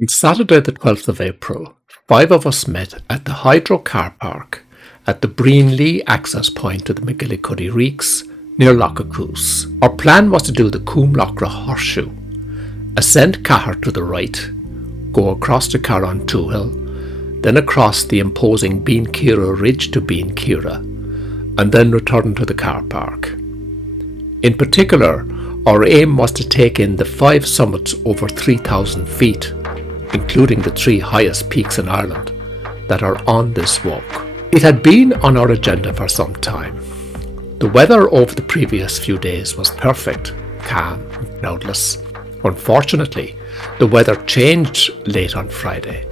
On Saturday the 12th of April, five of us met at the Hydro car park at the Breenlee access point to the MacGillycuddy Reeks near Lochacoose. Our plan was to do the Coumloughra Horseshoe, ascend Coumloughra to the right, go across the Carron Toohill, then across the imposing Beenkeragh ridge to Beenkeragh, and then return to the car park. In particular, our aim was to take in the 5 summits over 3,000 feet, including the 3 highest peaks in Ireland that are on this walk. It had been on our agenda for some time. The weather over the previous few days was perfect, calm and cloudless. Unfortunately, the weather changed late on Friday,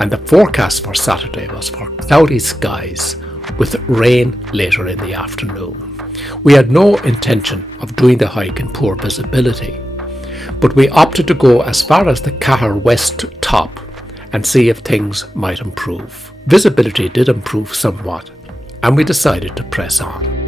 and the forecast for Saturday was for cloudy skies with rain later in the afternoon. We had no intention of doing the hike in poor visibility, but we opted to go as far as the Coumloughra West top and see if things might improve. Visibility did improve somewhat, and we decided to press on.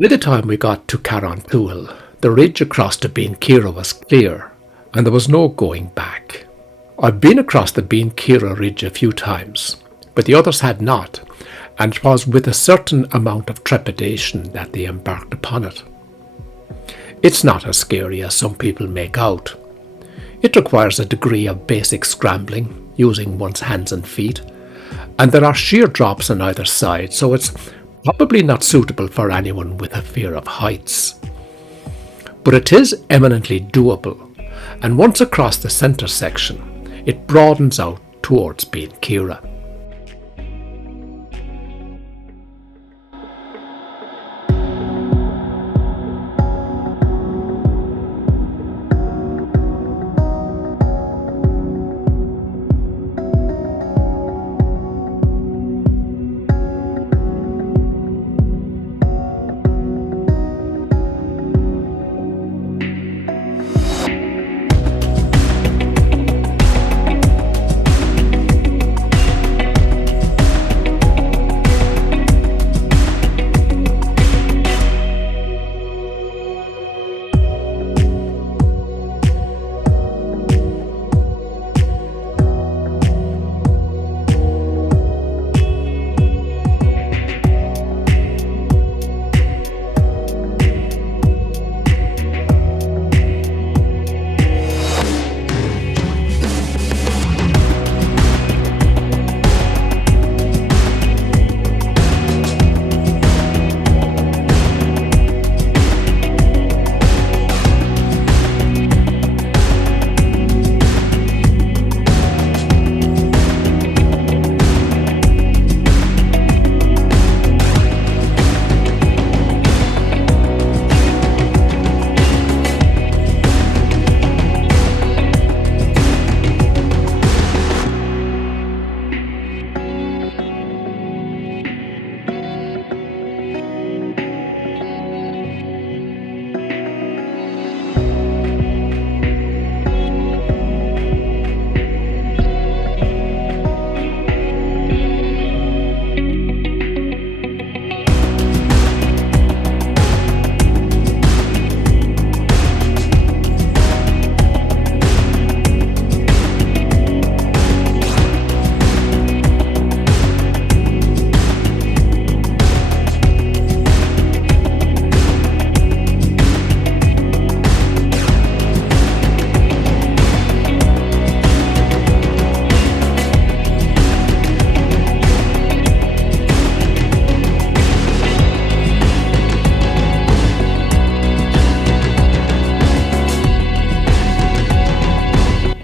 By the time we got to Carrauntoohil, the ridge across to Beenkeragh was clear, and there was no going back. I've been across the Beenkeragh ridge a few times, but the others had not, and it was with a certain amount of trepidation that they embarked upon it. It's not as scary as some people make out. It requires a degree of basic scrambling, using one's hands and feet, and there are sheer drops on either side, so it's probably not suitable for anyone with a fear of heights. But it is eminently doable, and once across the centre section, it broadens out towards Beenkeragh.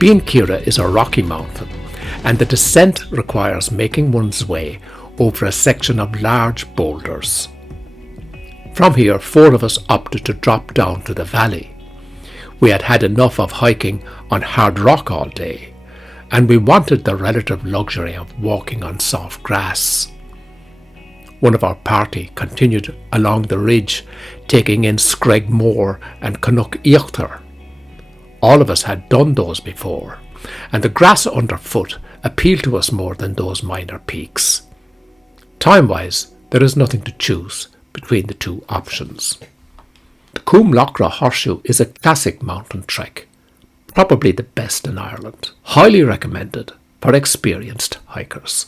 Beenkeragh is a rocky mountain, and the descent requires making one's way over a section of large boulders. From here, 4 of us opted to drop down to the valley. We had had enough of hiking on hard rock all day, and we wanted the relative luxury of walking on soft grass. One of our party continued along the ridge, taking in Screg Moor and Coumloughra. All of us had done those before, and the grass underfoot appealed to us more than those minor peaks. Time-wise, there is nothing to choose between the 2 options. The Coumloughra Horseshoe is a classic mountain trek, probably the best in Ireland. Highly recommended for experienced hikers.